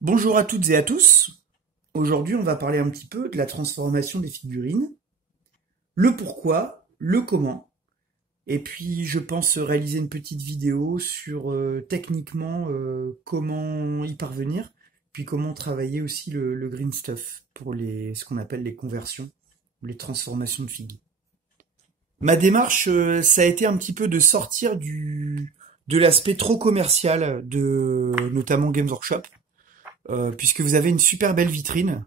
Bonjour à toutes et à tous. Aujourd'hui, on va parler un petit peu de la transformation des figurines, le pourquoi, le comment, et puis je pense réaliser une petite vidéo sur techniquement comment y parvenir, puis comment travailler aussi le green stuff pour ce qu'on appelle les conversions, les transformations de figues. Ma démarche, ça a été un petit peu de sortir de l'aspect trop commercial de notamment Games Workshop, puisque vous avez une super belle vitrine.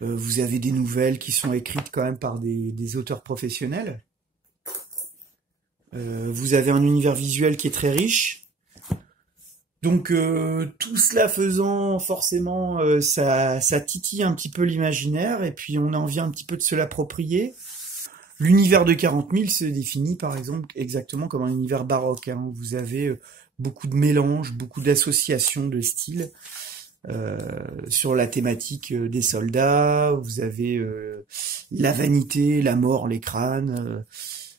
Vous avez des nouvelles qui sont écrites quand même par des auteurs professionnels. Vous avez un univers visuel qui est très riche. Donc tout cela faisant, forcément, ça titille un petit peu l'imaginaire et puis on a envie un petit peu de se l'approprier. L'univers de 40 000 se définit par exemple exactement comme un univers baroque, hein, où vous avez beaucoup de mélanges, beaucoup d'associations de styles. Sur la thématique des soldats, vous avez la vanité, la mort, les crânes.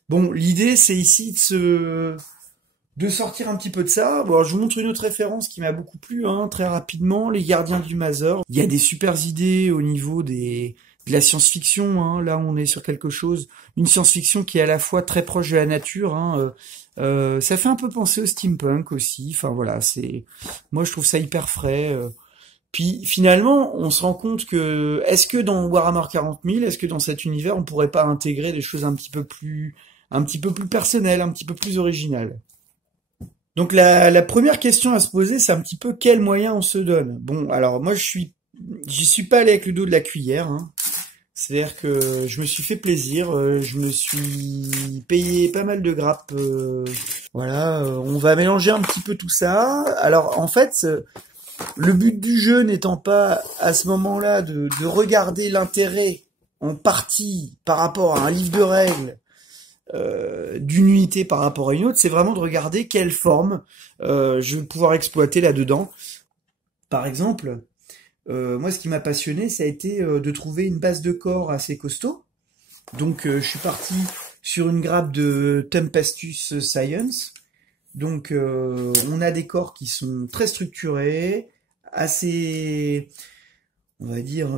Bon, l'idée c'est ici de sortir un petit peu de ça. Bon, alors, je vous montre une autre référence qui m'a beaucoup plu, hein, très rapidement, Les Gardiens du Mazor. Il y a des super idées au niveau de la science-fiction, hein. Là, on est sur quelque chose, une science-fiction qui est à la fois très proche de la nature, hein. Ça fait un peu penser au steampunk aussi. Enfin voilà, moi je trouve ça hyper frais. Puis finalement, on se rend compte que est-ce que dans Warhammer 40 000, est-ce que dans cet univers, on pourrait pas intégrer des choses un petit peu plus personnelles, un petit peu plus originales. Donc la première question à se poser, c'est un petit peu quels moyens on se donne. Bon, alors moi j'y suis pas allé avec le dos de la cuillère, hein. C'est-à-dire que je me suis fait plaisir, je me suis payé pas mal de grappes. Voilà, on va mélanger un petit peu tout ça. Alors en fait, le but du jeu n'étant pas à ce moment-là de regarder l'intérêt en partie par rapport à un livre de règles d'une unité par rapport à une autre, c'est vraiment de regarder quelle forme je vais pouvoir exploiter là-dedans. Par exemple, moi ce qui m'a passionné, ça a été de trouver une base de corps assez costaud. Donc je suis parti sur une grappe de Tempestus Science. Donc on a des corps qui sont très structurés, assez, on va dire,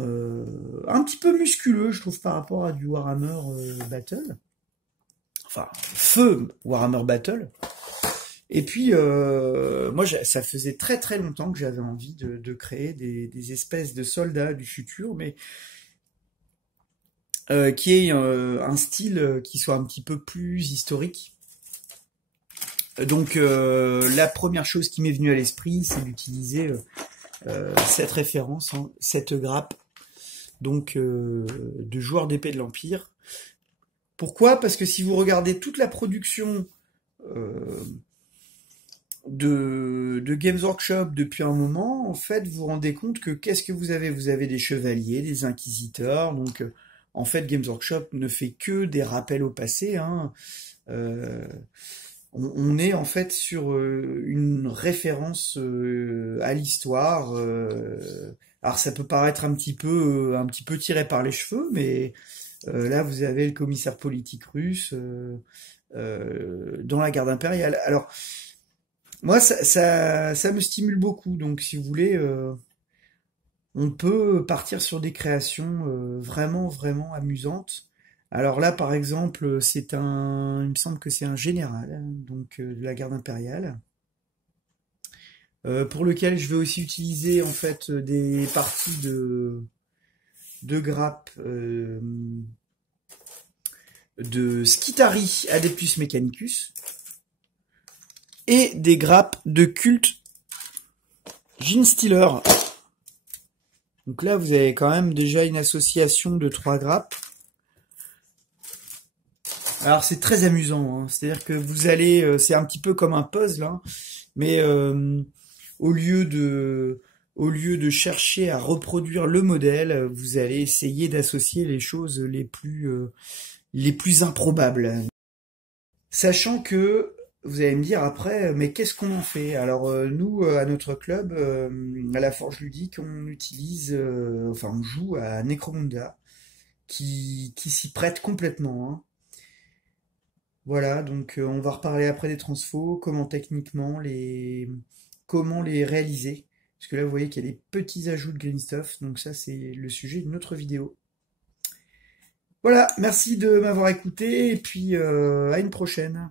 un petit peu musculeux, je trouve, par rapport à du Warhammer Battle. Enfin, feu Warhammer Battle. Et puis, moi, ça faisait très très longtemps que j'avais envie de créer des espèces de soldats du futur, mais qui ait un style qui soit un petit peu plus historique. Donc, la première chose qui m'est venue à l'esprit, c'est d'utiliser cette référence, hein, cette grappe, donc de joueurs d'épée de l'Empire. Pourquoi? Parce que si vous regardez toute la production euh, de Games Workshop depuis un moment, en fait, vous vous rendez compte que qu'est-ce que vous avez? Vous avez des chevaliers, des inquisiteurs, donc en fait, Games Workshop ne fait que des rappels au passé, hein. Euh, on est en fait sur une référence à l'histoire. Alors ça peut paraître un petit peu tiré par les cheveux, mais là vous avez le commissaire politique russe dans la garde impériale. Alors moi ça me stimule beaucoup. Donc si vous voulez, on peut partir sur des créations vraiment vraiment amusantes. Alors là, par exemple, il me semble que c'est un général, hein, donc de la garde impériale, pour lequel je vais aussi utiliser en fait des parties de grappes de Skitari Adeptus Mechanicus et des grappes de culte Genestealer. Donc là, vous avez quand même déjà une association de trois grappes. Alors c'est très amusant, hein. C'est-à-dire que vous allez, c'est un petit peu comme un puzzle, hein, mais au lieu de, au lieu de chercher à reproduire le modèle, vous allez essayer d'associer les choses les plus improbables. Sachant que vous allez me dire après, mais qu'est-ce qu'on en fait? Alors nous, à notre club, à la Forge Ludique, on utilise, enfin on joue à Necromunda, qui s'y prête complètement, hein. Voilà, donc on va reparler après des transfos, comment les réaliser. Parce que là, vous voyez qu'il y a des petits ajouts de green stuff, donc ça, c'est le sujet d'une autre vidéo. Voilà, merci de m'avoir écouté, et puis à une prochaine.